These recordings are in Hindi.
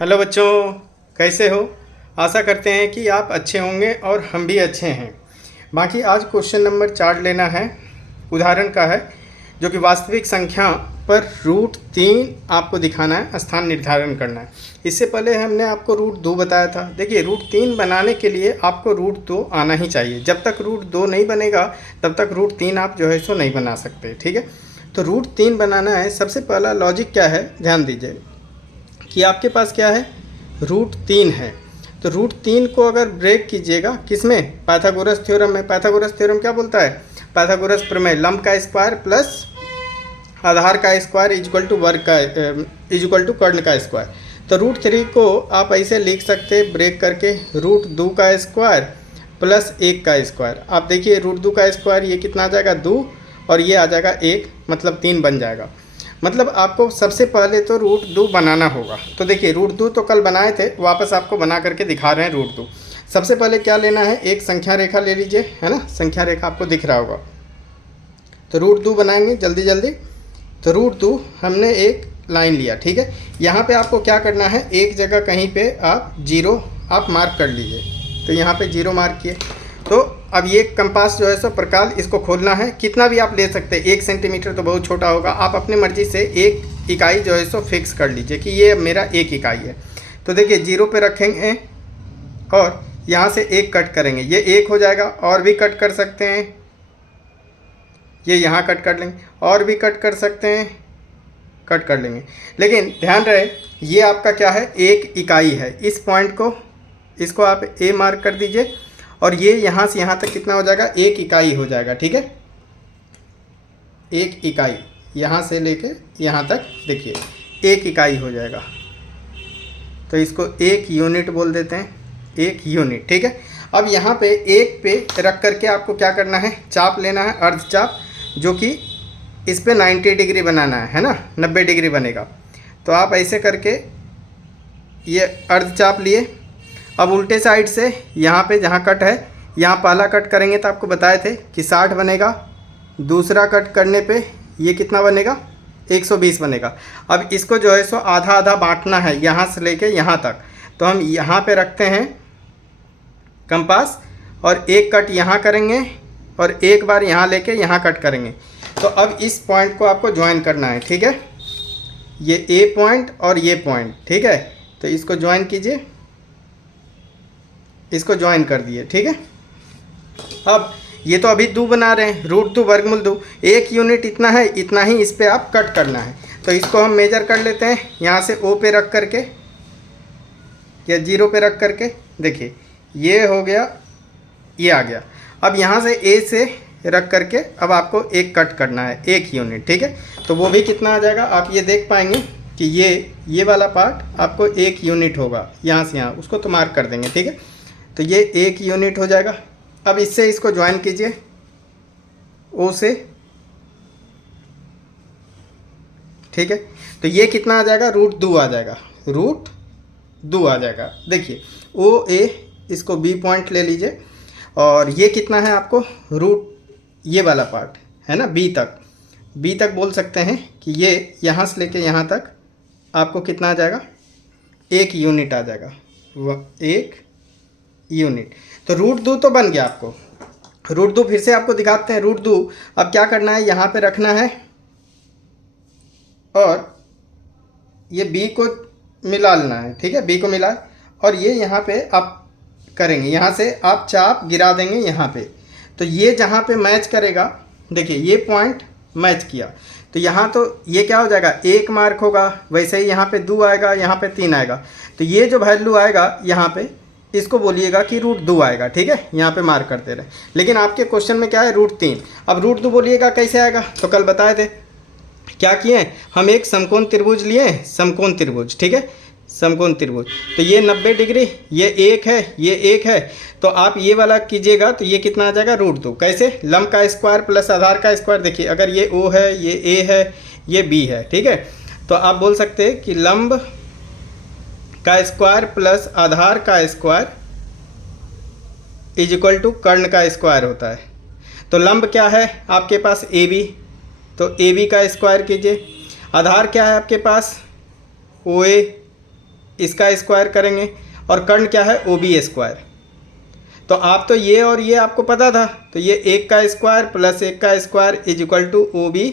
हेलो बच्चों, कैसे हो। आशा करते हैं कि आप अच्छे होंगे और हम भी अच्छे हैं। बाकी आज क्वेश्चन नंबर 4 लेना है, उदाहरण का है, जो कि वास्तविक संख्या पर रूट 3 आपको दिखाना है, स्थान निर्धारण करना है। इससे पहले हमने आपको रूट 2 बताया था। देखिए, रूट 3 बनाने के लिए आपको रूट 2 आना ही चाहिए। जब तक रूट 2 नहीं बनेगा तब तक रूट 3 आप जो है सो नहीं बना सकते। ठीक है, तो रूट 3 बनाना है। सबसे पहला लॉजिक क्या है, ध्यान दीजिए कि आपके पास क्या है, रूट 3 है। तो रूट 3 को अगर ब्रेक कीजिएगा किसमें, पाइथागोरस थ्योरम में। पाइथागोरस थ्योरम क्या बोलता है, पाइथागोरस प्रमेय, लंब का स्क्वायर प्लस आधार का स्क्वायर इजक्वल टू वर्ग का इजक्वल टू कर्ण का स्क्वायर। तो रूट 3 को आप ऐसे लिख सकते ब्रेक करके, रूट 2 का स्क्वायर प्लस 1 का स्क्वायर। आप देखिए रूट 2 का स्क्वायर ये कितना आ जाएगा, 2, और ये आ जाएगा 1, मतलब 3 बन जाएगा। मतलब आपको सबसे पहले तो रूट 2 बनाना होगा। तो देखिए रूट 2 तो कल बनाए थे, वापस आपको बना करके दिखा रहे हैं रूट 2। सबसे पहले क्या लेना है, एक संख्या रेखा ले लीजिए, है ना। संख्या रेखा आपको दिख रहा होगा। तो रूट 2 बनाएंगे जल्दी जल्दी। तो रूट 2 हमने एक लाइन लिया, ठीक है। यहाँ पे आपको क्या करना है, एक जगह कहीं पे आप 0 आप मार्क कर लीजिए। तो यहाँ पे 0 मार्क किए। तो अब ये कंपास जो है सो प्रकाल, इसको खोलना है। कितना भी आप ले सकते हैं, 1 सेंटीमीटर तो बहुत छोटा होगा। आप अपने मर्जी से एक इकाई जो है सो फिक्स कर लीजिए कि ये मेरा 1 इकाई है। तो देखिए 0 पे रखेंगे और यहाँ से 1 कट करेंगे, ये 1 हो जाएगा। और भी कट कर सकते हैं, ये यहाँ कट कर लेंगे, और भी कट कर सकते हैं, कट कर लेंगे। लेकिन ध्यान रहे ये आपका क्या है, 1 इकाई है। इस पॉइंट को, इसको आप ए मार्क कर दीजिए, और ये यहाँ से यहाँ तक कितना हो जाएगा, 1 इकाई हो जाएगा। ठीक है, 1 इकाई यहाँ से लेके यहाँ तक देखिए 1 इकाई हो जाएगा। तो इसको 1 यूनिट बोल देते हैं, 1 यूनिट। ठीक है, अब यहाँ पे 1 पे रख करके आपको क्या करना है, चाप लेना है, अर्धचाप, जो कि इस पे 90 डिग्री बनाना है ना, 90 डिग्री बनेगा। तो आप ऐसे करके ये अर्धचाप लिए। अब उल्टे साइड से यहाँ पे जहाँ कट है, यहाँ पहला कट करेंगे तो आपको बताए थे कि 60 बनेगा। दूसरा कट करने पे ये कितना बनेगा, 120 बनेगा। अब इसको जो है सो आधा आधा बांटना है, यहाँ से लेके यहाँ तक। तो हम यहाँ पे रखते हैं कंपास, और एक कट यहाँ करेंगे और एक बार यहाँ लेके यहाँ कट करेंगे। तो अब इस पॉइंट को आपको ज्वाइन करना है। ठीक है, ये ए पॉइंट और ये पॉइंट, ठीक है। तो इसको ज्वाइन कीजिए, इसको ज्वाइन कर दिए। ठीक है, अब ये तो अभी 2 बना रहे हैं, रूट 2 वर्गमूल 2, 1 यूनिट इतना है, इतना ही इस पे आप कट करना है। तो इसको हम मेजर कर लेते हैं, यहाँ से ओ पे रख करके या 0 पे रख करके। देखिए ये हो गया, ये आ गया। अब यहाँ से ए से रख करके अब आपको एक कट करना है, 1 यूनिट। ठीक है, तो वो भी कितना आ जाएगा, आप ये देख पाएंगे कि ये वाला पार्ट आपको 1 यूनिट होगा। यहाँ से यहाँ उसको तो मार्क कर देंगे। ठीक है, तो ये 1 यूनिट हो जाएगा। अब इससे इसको ज्वाइन कीजिए ओ से। ठीक है, तो ये कितना आ जाएगा, रूट 2 आ जाएगा, रूट 2 आ जाएगा। देखिए ओ ए, इसको बी पॉइंट ले लीजिए, और ये कितना है आपको, रूट ये वाला पार्ट है ना, बी तक बोल सकते हैं कि ये यहाँ से लेके यहाँ तक आपको कितना आ जाएगा, 1 यूनिट आ जाएगा, 1 यूनिट। तो रूट 2 तो बन गया आपको। रूट 2 फिर से आपको दिखाते हैं। रूट 2 अब क्या करना है, यहाँ पे रखना है और ये बी को मिला लेना है। ठीक है, बी को मिला, और ये यहाँ पे आप करेंगे, यहाँ से आप चाप गिरा देंगे यहाँ पे। तो ये जहाँ पे मैच करेगा, देखिए ये पॉइंट मैच किया, तो यहाँ तो ये क्या हो जाएगा, 1 मार्क होगा। वैसे ही यहाँ पे 2 आएगा, यहाँ पे 3 आएगा। तो ये जो वैल्यू आएगा यहाँ पे, इसको बोलिएगा कि रूट 2 आएगा। ठीक है, यहाँ पे मार्क करते रहे। लेकिन आपके क्वेश्चन में क्या है, रूट 3। अब रूट 2 बोलिएगा कैसे आएगा, तो कल बताए थे क्या किए, हम एक समकोण त्रिभुज लिए, समकोण त्रिभुज। ठीक है, समकोण त्रिभुज। तो ये 90 डिग्री, ये 1 है, ये 1 है। तो आप ये वाला कीजिएगा तो ये कितना आ जाएगा, रूट 2। कैसे, लंब का स्क्वायर प्लस आधार का स्क्वायर। देखिए अगर ये ओ है, ये ए है, ये बी है। ठीक है, तो आप बोल सकते हैं कि लंब का स्क्वायर प्लस आधार का स्क्वायर इज इक्वल टू कर्ण का स्क्वायर होता है। तो लंब क्या है आपके पास, ए बी, तो ए बी का स्क्वायर कीजिए। आधार क्या है आपके पास, ओ ए, इसका स्क्वायर करेंगे और कर्ण क्या है ओ बी स्क्वायर। तो आप तो ये और ये आपको पता था, तो ये 1 का स्क्वायर प्लस 1 का square is equal to O B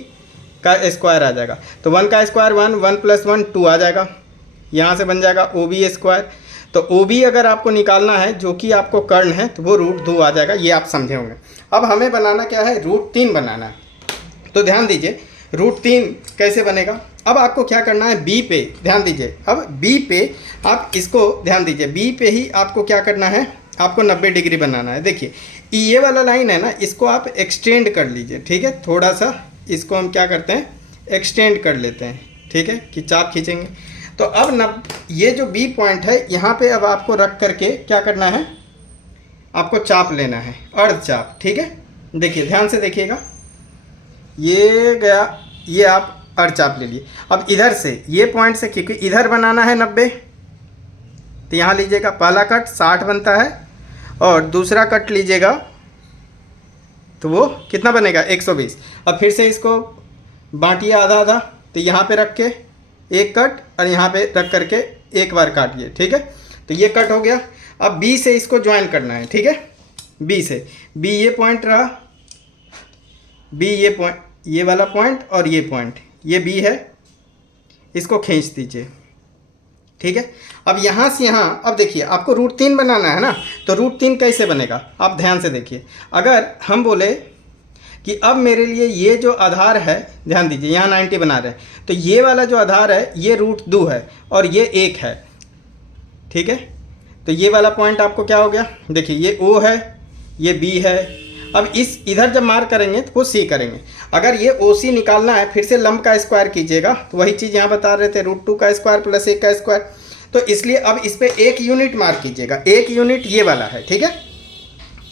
का स्क्वायर आ जाएगा। तो 1 का स्क्वायर 1, 1 प्लस 1 2 आ जाएगा, यहाँ से बन जाएगा ओ बी स्क्वायर। तो ओ बी अगर आपको निकालना है जो कि आपको कर्ण है तो वो √2 आ जाएगा, ये आप समझे होंगे। अब हमें बनाना क्या है, √3 बनाना है। तो ध्यान दीजिए √3 कैसे बनेगा। अब आपको क्या करना है, बी पे ध्यान दीजिए। अब बी पे आप इसको ध्यान दीजिए, बी पे ही आपको क्या करना है, आपको 90 डिग्री बनाना है। देखिए ये वाला लाइन है ना, इसको आप एक्सटेंड कर लीजिए, ठीक है। थोड़ा सा इसको हम क्या करते हैं, एक्सटेंड कर लेते हैं, ठीक है, कि चाप खींचेंगे। तो अब ये जो बी पॉइंट है यहाँ पे अब आपको रख करके क्या करना है, आपको चाप लेना है, अर्ध चाप, ठीक है। देखिए ध्यान से देखिएगा, ये गया, ये आप अर्ध चाप ले लिए। अब इधर से ये पॉइंट से, क्योंकि इधर बनाना है 90, तो यहाँ लीजिएगा पहला कट 60 बनता है और दूसरा कट लीजिएगा तो वो कितना बनेगा 120। अब फिर से इसको बांटिए आधा आधा, तो यहाँ पे रख के एक कट और यहाँ पे रख करके एक बार काटिए, ठीक है। तो ये कट हो गया। अब बी से इसको ज्वाइन करना है, ठीक है। बी से, बी ये पॉइंट रहा, बी ये पॉइंट, ये वाला पॉइंट और ये पॉइंट, ये बी है, इसको खींच दीजिए, ठीक है। अब यहाँ से यहाँ, अब देखिए आपको √3 बनाना है ना, तो √3 कैसे बनेगा आप ध्यान से देखिए। अगर हम बोले कि अब मेरे लिए ये जो आधार है, ध्यान दीजिए यहाँ 90 बना रहे हैं, तो ये वाला जो आधार है ये √2 है और ये 1 है, ठीक है। तो ये वाला पॉइंट आपको क्या हो गया, देखिए ये O है, ये B है। अब इस इधर जब मार्क करेंगे तो वो C करेंगे। अगर ये OC निकालना है, फिर से लंब का स्क्वायर कीजिएगा, तो वही चीज़ यहाँ बता रहे थे, √2 का स्क्वायर प्लस 1 का स्क्वायर। तो इसलिए अब इस पर 1 यूनिट मार्क कीजिएगा, 1 यूनिट ये वाला है, ठीक है,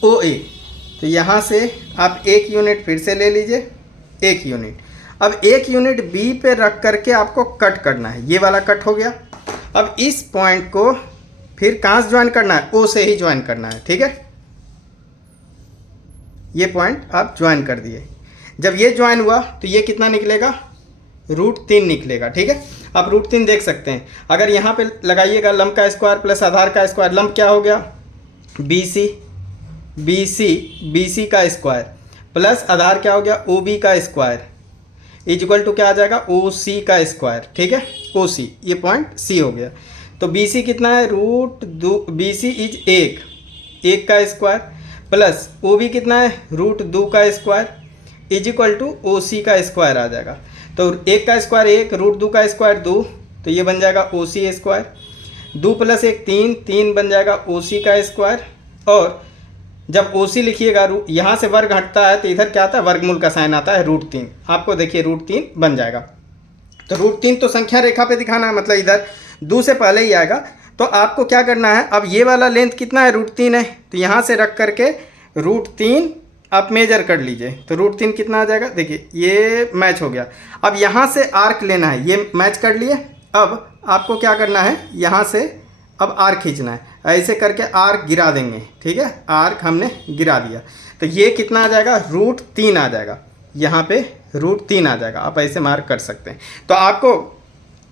OA। तो यहाँ से आप 1 यूनिट फिर से ले लीजिए, 1 यूनिट। अब 1 यूनिट B पे रख करके आपको कट करना है, ये वाला कट हो गया। अब इस पॉइंट को फिर कहाँ से ज्वाइन करना है, O से ही ज्वाइन करना है, ठीक है। ये पॉइंट आप ज्वाइन कर दिए। जब ये ज्वाइन हुआ तो ये कितना निकलेगा, √3 निकलेगा, ठीक है। आप √3 देख सकते हैं। अगर यहाँ पे लगाइएगा लंब का स्क्वायर प्लस आधार का स्क्वायर, लंब क्या हो गया BC का स्क्वायर प्लस आधार क्या हो गया OB का स्क्वायर इज इक्वल टू क्या आ जाएगा OC का स्क्वायर, ठीक है। OC ये पॉइंट C हो गया। तो BC कितना है, BC इज 1 का स्क्वायर प्लस OB कितना है, √2 का square is equal to OC का स्क्वायर आ जाएगा। तो 1 का स्क्वायर 1, √2 का स्क्वायर 2, तो ये बन जाएगा OC स्क्वायर। 2 प्लस 1 3, 3 बन जाएगा OC का स्क्वायर। और जब OC लिखिएगा, यहाँ से वर्ग हटता है तो इधर क्या आता है, वर्गमूल का साइन आता है √3। आपको देखिए √3 बन जाएगा। तो √3 तो संख्या रेखा पे दिखाना है, मतलब इधर 2 से पहले ही आएगा। तो आपको क्या करना है, अब ये वाला लेंथ कितना है, √3 है, तो यहाँ से रख करके √3 आप मेजर कर लीजिए। तो √3 कितना आ जाएगा, देखिए ये मैच हो गया। अब यहाँ से आर्क लेना है, ये मैच कर लिए। अब आपको क्या करना है, यहाँ से अब आर्क खींचना है, ऐसे करके आर्क गिरा देंगे, ठीक है। आर्क हमने गिरा दिया तो ये कितना आ जाएगा, √3 आ जाएगा। यहाँ पे √3 आ जाएगा, आप ऐसे मार्क कर सकते हैं। तो आपको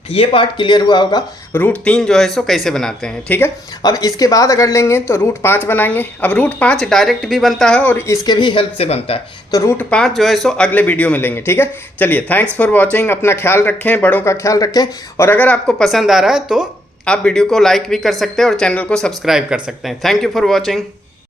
ये पार्ट क्लियर हुआ होगा, √3 जो है सो कैसे बनाते हैं, ठीक है। अब इसके बाद अगर लेंगे तो √5 बनाएंगे। अब √5 डायरेक्ट भी बनता है और इसके भी हेल्प से बनता है। तो √5 जो है सो अगले वीडियो में लेंगे, ठीक है। चलिए, थैंक्स फॉर वॉचिंग। अपना ख्याल रखें, बड़ों का ख्याल रखें, और अगर आपको पसंद आ रहा है तो आप वीडियो को लाइक भी कर सकते हैं और चैनल को सब्सक्राइब कर सकते हैं। Thank you for watching.